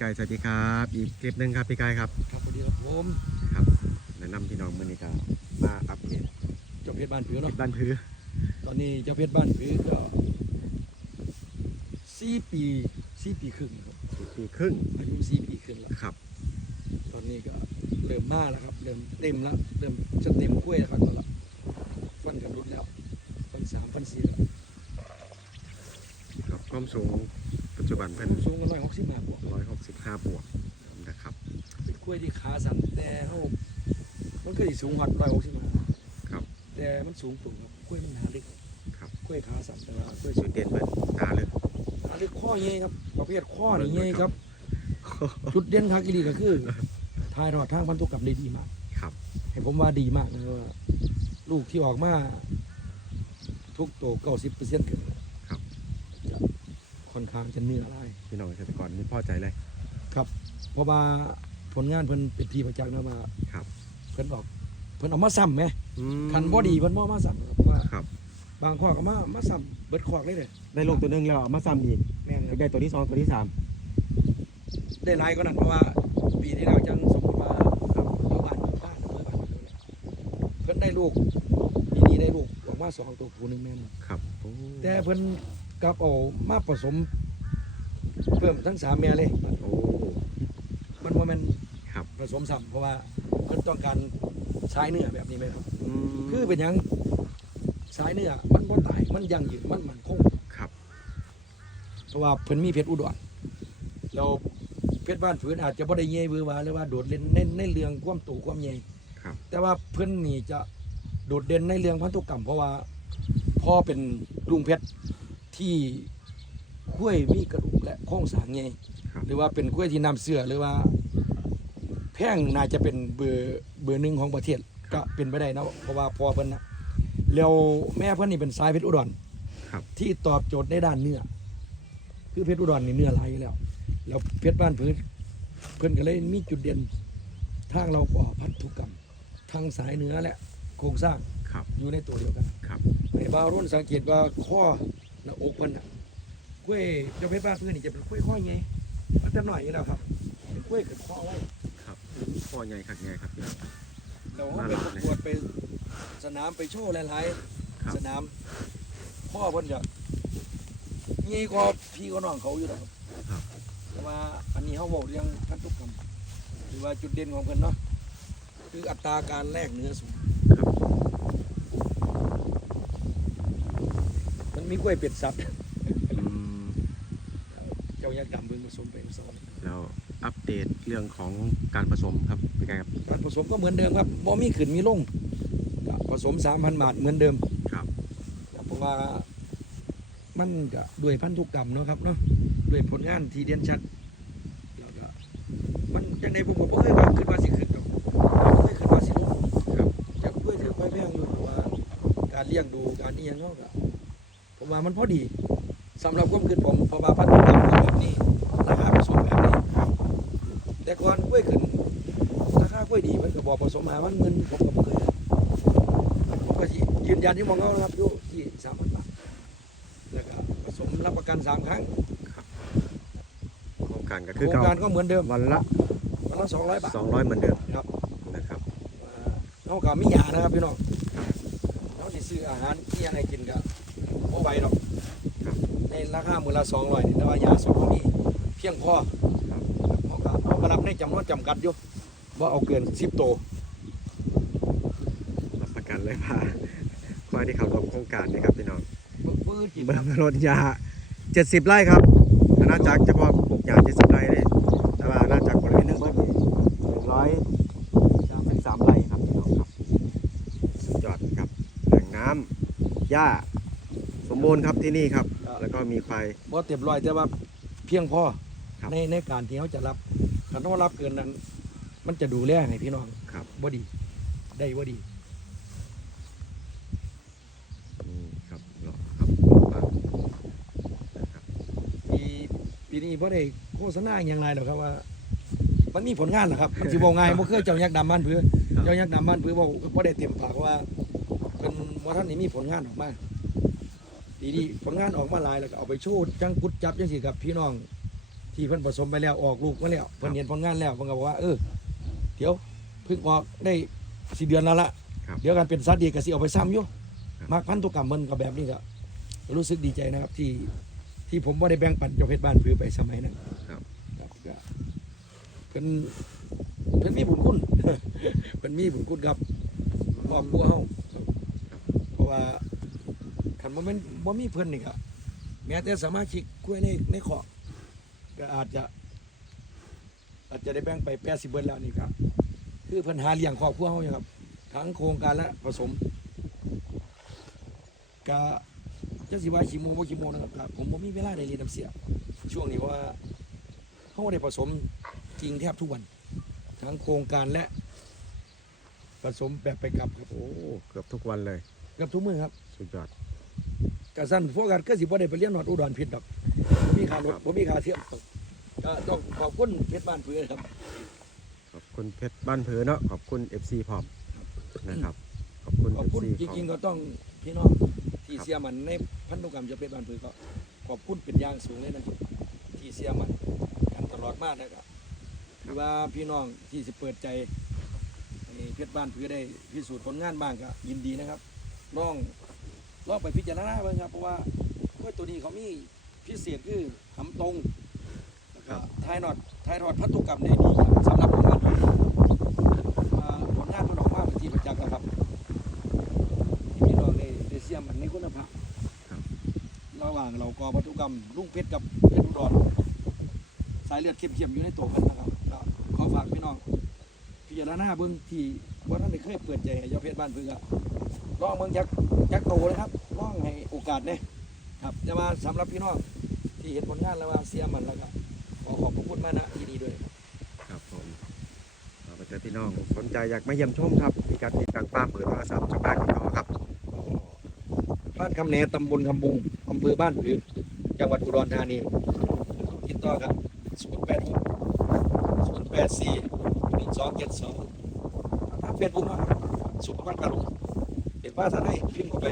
กายสวัสดีครับ อีกคลิปหนึ่งครับพี่กายครับ ครับสวัสดีครับผมครับแนะนำพี่น้องมือนี้ก็มาอัปเดตเจ้าเพชรบ้านผือเนาะบ้านพื้นตอนนี้เจ้าเพชรบ้านผือก็สี่ปีสี่ปีครึ่งครับปีครึ่งอายุสี่ปีครึ่งแล้วครับตอนนี้ก็เริ่มมาแล้วครับเริ่มเต็มแล้วเริ่มจะเต็มกล้วยแล้วครับตอนละฟันกันรุดแล้วฟันสามฟันสี่แล้วครับความสูงปั จจุบันเป็นสูงกันร้อยหกสิบห้าบวก165บวกนะครับเป็นกล้วยที่ขาสั่นแต่เขามันก็สิสูงหัดร้อยหกสิบห้าครับ แต่มันสูงสูงครับกล้วยมันหนาเล็กครับกล้วยขาสั่นแต่ว่ากล้วยจุสูดงเด่นเป็นตาลึกหนาเล็กข้อเงี้ยครับประเภทข้อนี่เงี้ยครับ จุดเด่นทางกิรีก็คือทายรอดทางพันธุกรรมได้ดีมากครับให้ผมว่าดีมากนะว่าลูกที่ออกมาทุกโตเก้าสิบเปอร์เซ็นต์ขึ้นครับจะ ค่อนข้างจะเนื้อลายพี่น้องเกษตรกรนี่พอใจเลย ครับ เพราะว่าผลงานเพิ่นเป็นที่ประจักษ์นะว่าครับ เพิ่นออกเพิ่นเอามาซ้ำไหมอืมคันบ่ดีเพิ่นบ่เอามาซ้ำครับเพราะว่าครับ บางข้อก็มามาซ้ำเบิดคอกเลยเลยได้ลงตัวหนึงแล้วเอามาซ้ำอีกแม่นครับได้ตัวที่สองตัวที่สามได้หลายก็นั้นเพราะว่าปีที่แล้วจังสมมติว่าครับอยู่บ้านบ้านอำเภอบ้านเพิ่นได้ลูกปีนี้ได้ลูกออกมาสองตัวผู้หนึงแม่นครับโอ้แต่เพิ่น กลับเอามาผสม เพิ่มทั้งสามแม่เลย โอ้ มันว่ามันครับ ผสมซ้ำเพราะว่าเพิ่นต้องการสายเนื้อแบบนี้ไหมครับ อืมคือเป็นหยังสายเนื้อมันบ่ตายมันยั่งยืนมันมันคง ครับ เพราะว่าเพิ่นมีเพชรอุดรแล้วเพชรบ้านผืนอาจจะบ่ได้เย่บือหวาหรือว่าโดดเด่นในในเรื่องความตู่ความใหญ่ครับ แต่ว่าเพิ่นนี่จะโดดเด่นในเรื่องพันธุกรรม เพราะว่าพ่อเป็นลุงเพชร ที่คุ้ยมีกระดูกและโครงสร้างใหญ่ครับ หรือว่าเป็นกล้วยที่นำเสื้อหรือว่า แพงน่าจะเป็นเบอร์เบอร์หนึ่งของประเทศก็เป็นไปได้นะเพราะว่าพ่อเพิ่นนะแล้วแม่เพิ่นนี่เป็นสายเพชรอุดรครับ ที่ตอบโจทย์ในด้านเนื้อคือเพชรอุดรนี่เนื้อหลายอยู่แล้ว แล้วเพชรบ้านพื้นเพิ่นก็เลยมีจุดเด่นทางเราก่อพันธุกรรมทางสายเนื้อและโครงสร้างครับ อยู่ในตัวเดียวกัน ครับไอ้บาวรุ่นสังเกตว่าข้อ หน้าอกเพิ่นน่ะกล้วยเจ้าเพชรบ้านพื้นนี่จะเป็นกล้วยข้อใหญ่มันจะหน่อยอยู่แล้วครับเป็นกล้วยขึ้นข้อไว้ครับพ่อใหญ่ขัดใหญ่ครับพี่น้อง เราไปประกวดไปสนามไปโชว์หลายครับ ๆสนามพ่อเพิ่นจะงี้ก็พี่ก็น้องเขาอยู่แล้วครับครับแต่ว่าอันนี้เขาบอกเรื่องพันธุกรรมหรือว่าจุดเด่นของเพิ่นเนาะคืออัตราการแลกเนื้อสูง ครับ มันมีกล้วยเป็ดสัตว์อืมเจ้ายักษ์ดำเบิ่งผสมไปผสมแล้วอัปเดตเรื่องของการผสมครับเป็นไงครับ การผสมก็เหมือนเดิมครับบ่มีขึ้นมีลงก็ผสม3,000บาทเหมือนเดิมครับเพราะว่ามันก็ด้วยพันธุกรรมเนาะครับเนาะด้วยผลงานที่เด่นชัดแล้วก็มันจังไดผมก็บ่เคยว่าขึ้นว่าสิขึ้นดอกบ่เคยขึ้นว่าสิลงครับจากด้วยถือไฟแพงอยู่แต่ว่า การเลี้ยงดูการนี่ยังเนาะก็ ผมว่ามันพอดีสำหรับความคิดผมเพราะว่าพันธุกรรมแบบนี้ราคาผสมแบบนี้แต่ก่อนกล้วยขึ้นราคากล้วยดีมันก็บอกผสมหามันเงินผมก็บ่เคยได้ผมก็สิยืนยันที่มองเขานะครับอยู่ที่สามพันบาทแล้วก็ผสมรับประกันสามครั้งโครงการก็โคคือรงเก่าการก็เหมือนเดิมวันละวันละสองร้อยบาท 200เหมือนเดิมครับ นะครับเขาก็มียานะครับพี่น้องเขาสิซื้ออาหารที่ยังไงกินก็บ่ ไหวดอกครับในราคามือละสองร้อยแต่ว่ายาสูบเขามีเพียงพอครับเขาก็เขาก็รับในจำนวนจำกัดอยู่ว่าเอาเกินสิบโตวรับประกันเลยว่าควายที่เขาร่วมโครงการนี้ครับพี่น้องปื้อกินเบิ่ครังบรถยา70ไร่ครับอาณาจักรเฉพาะปลูกยา70ไร่เลยแต่ว่าอาณาจักรบริเวณหนึงเบิดนี่133ไร่ครับพี่น้องครับสุดยอดครับแหล่งน้ำหญ้าส มบูรณ์ครับที่นี่ครับ แล้วก็มีควาย บ่เต็มร้อยแต่ว่าเพียงพอครับ ในในการที่เขาจะรับถ้าเขารับเกินนั้น มันจะดูแลให้พี่น้องครับบ่ดี ได้บ่ดีนี่ครับรอครับรอครับนะครับปีปีนี้บ่ได้โฆษณาอหย่างไรหรอกครับว่า มันมีผลงานเหรอครับมันสิบ่ง่ายบ่คือเจ้ายักษ์ดำบ้านเพื่อเจ้ายักษ์ดำบ้านเพื่อบ่บ่ได้เต็มปากว่าเพิ่นบ่ทันนี่มีผลงานออกมา ดีดีผลงานออกมาหลายแล้วก็เอาไปโชว์จังกุดจับจังซี่กับพี่น้อง ที่เพิ่นผสมไปแล้วออกลูกมาแล้วเพิ่นเห็นผลงานแล้วเพิ่นก็บอกว่าเออเดี๋ยวเพิ่งออกได้สี่เดือนแล้วละครับเดี๋ยวการเป็นสัตว์ดีก็สิเอาไปซ้ำอยู่ครับมักพันธุกรรมมันก็แบบนี้ก็รู้สึกดีใจนะครับที่ที่ผมบ่ได้แบ่งปันเจ้าเพชรบ้านผือไปสมัยนั้นครับครับก็เพิ่นเพิ่นมีบุญคุณเพิ่นมีบุญคุณครับครอบครัวเฮาครับเพราะว่า คันบ่แม่นบ่มีเพิ่นนี่ก็แม้แต่สมาชิกคุยในในขอบก็อาจจะ อาจจะได้แบ่งไป80เบิดแล้วนี่ครับ คือเพิ่นหาเลี้ยงครอบครัวเฮาอยู่ครับ ทั้งโครงการและผสมก็จะสิว่าขี้โมงบ่ขี้โมงนะครับครับ ผมบ่มีเวลาได้เรียนน้ำเสีย ช่วงนี้เพราะว่าเฮาได้ผสมจริงแทบทุกวัน ทั้งโครงการและ ผสมแบบไปกลับครับโอ้เกือบทุกวันเลย เกับทุกมื้อครับ สุดยอด กะสั้นพวกกันก็สิบ่ได้ไปเรียนนอดอุดรพิษดอกบ่มีค่ารถบ่มีค่าเที่ยวก็ต้องขอบคุณเพชรบ้านเพื่อครับ ขอบคุณเพชรบ้านเผือเนาะขอบคุณ FC พร้อมนะครับ ขอบคุณ ขอบคุณ FC จพร้อริงมๆก็ต้องพี่น้องที่ครับเสียมันในพันธุกรรมจะเป็นบ้านเพื่อก็ขอบคุณเป็นอย่างสูงเลยนะที่เสียมันกันตลอดมานะครับหรือว่าพี่น้องที่สิเปิดใจให้เพชรบ้านเพื่อได้พิสูจน์ผลงานบ้างก็ยินดีนะครับลอง ลองไปพิจารณาเบิ่งครับ เพราะว่ากล้วยตัวนี้เขามีพิเศษคือหำตรงแล้วก็ท้ายนอดท้ายทอดพันธุกรรมได้ดีสำหรับผมว่าอ่าผลงานมันออกมาเป็นที่ประจักษ์แล้วครับที่พี่น้องได้ได้เสียมันในคุณภาพครับระหว่างเรากอพันธุกรรมลุงเพชรกับเพชรอุดรสายเลือดเข้มๆอยู่ในตัวกันนะครับก็ขอฝากพี่น้องพิจารณาเบื้องที่ว่าท่านได้เคยเปิดใจให้เจ้าเพชรบ้านเพื่อ ลองเบื้องจักจักโตนะครับลองให้โอกาสเนี่ยครับจะมาสำหรับพี่น้องที่เห็นผลงานแล้วว่าเสียมันแล้วก็ขอขอบพระคุณมาณที่นี้ด้วยครับผมเอาไปเจอพี่น้องสนใจอยากมาเยี่ยมชมครับมีการติดตั้งฟาร์มเบอร์โทรศัพท์ช่องทางติดต่อครับบ้านคำแหนตำบลคำบุงอำเภอบ้านผือจังหวัดอุดรธานีติดต่อครับ0 8 6 0 8 4 1 2 7 2ทางเฟซบุ๊กนะครับสุภวัฒน์กาลุงเป็น ภาษาไทยพิมพ์เข้าไป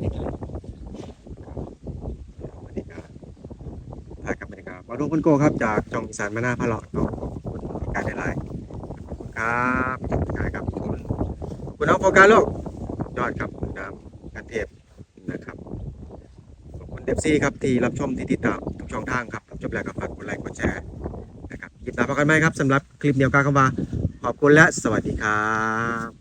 นี่เลยบรรยากาศถ่ายกับบรรยากาศมาดูคุณโกครับ จากช่องสานมาหน้าพะเลาะเนาะขอบคุณการได้ไลน์ขอบคุณครับขอบคุณครับขอบคุณขอบคุณน้องโฟกัสโลกยอดครับคุณน้ำกันเทพนะครับขอบคุณเดฟซี่ครับที่รับชมที่ติดตามทุกช่องทางครับรับชมแล้วก็ฝากกดไลค์กดแชร์นะครับคลิปหน้าพกันไหมครับสำหรับคลิปเดียวกันคำว่าขอบคุณและสวัสดีครับ